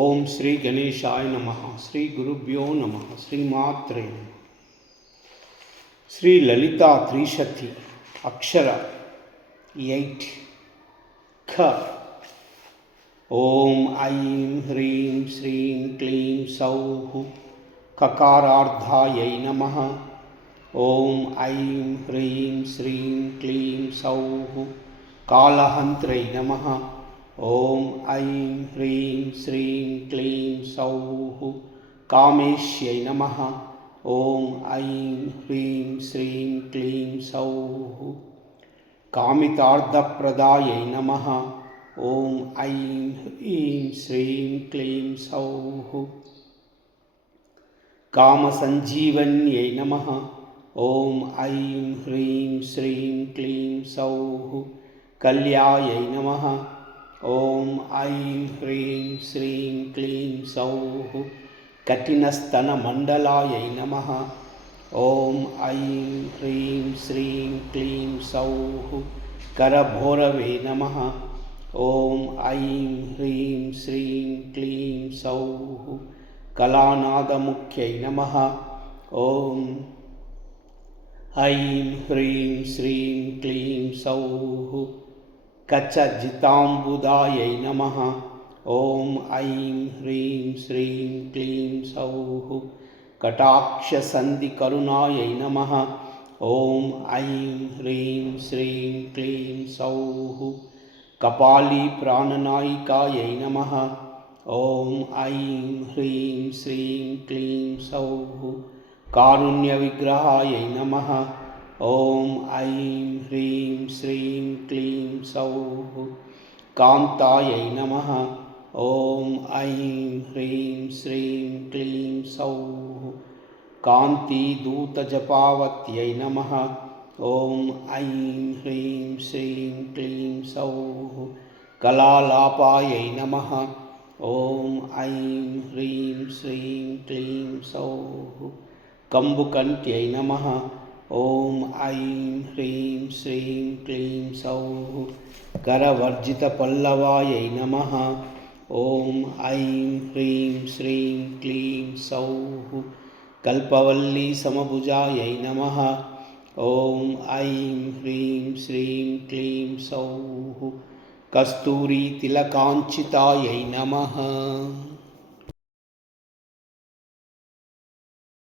ఓం శ్రీ గణేశాయ నమః. శ్రీ గురుభ్యో నమః. శ్రీమాత్రే నమః. శ్రీ లలితా త్రిశతి అక్షర 8 ఖ. ఓం ఐం హ్రీం శ్రీం క్లీం సౌః కకారార్ధాయై నమః. ఓం ఐం హ్రీం శ్రీం క్లీం సౌః కాళహంత్రై నమః. ఓం ఐం హ్రీం శ్రీం క్లీం సౌః కామేశ్యై నమః. ఓం ఐం హ్రీం శ్రీం క్లీం సౌః కామితార్థప్రదాయై నమః. ఓం ఐం హ్రీం శ్రీం క్లీం సౌః కామసంజీవన్యై నమః. ఓం ఐం హ్రీం శ్రీం క్లీం సౌః కళ్యాయై నమః. ఓం ఐం హ్రీం శ్రీం క్లీం సౌః కఠినస్తనమండలాయై నమః. ఓం ఐం హ్రీం శ్రీం క్లీం సౌః కరభోరవే నమః. ఓం ఐం హ్రీం శ్రీం క్లీం సౌః కళానాదముఖ్యై నమః. ఓం ఐం హ్రీం శ్రీం క్లీం సౌః కచజితాంబుదాయై నమః. ఓం ఐం హ్రీం శ్రీం క్లీం సౌః కటాక్షసంధికరుణాయై నమః. ఓం ఐం హ్రీం శ్రీం క్లీం సౌః కపాలీ ప్రాణనాయికాయై నమః. ఓం ఐం హ్రీం శ్రీం క్లీం సౌః కారుణ్యవిగ్రహాయై నమః. ఓం ఐం హ్రీం శ్రీం క్లీం సౌః కాంతాయై నమః. ఓం ఐం హ్రీం శ్రీం క్లీం సౌః కాంతిదూతజపావత్యై నమః. ఓం ఐం హ్రీం శ్రీం క్లీం సౌః కళాలాపాయై నమః. ఓం ఐం హ్రీం శ్రీం క్లీం సౌః కంబుకంట్యై నమః. ఓం ఐం హ్రీం శ్రీం క్లీం సౌః కరవర్జితపల్లవాయై నమః. ఓం ఐం హ్రీం శ్రీం క్లీం సౌః కల్పవల్లీ సమభుజాయై నమః. ఓం ఐం హ్రీం శ్రీం క్లీం సౌః కస్తూరీ తిలకాంచితాయై నమః.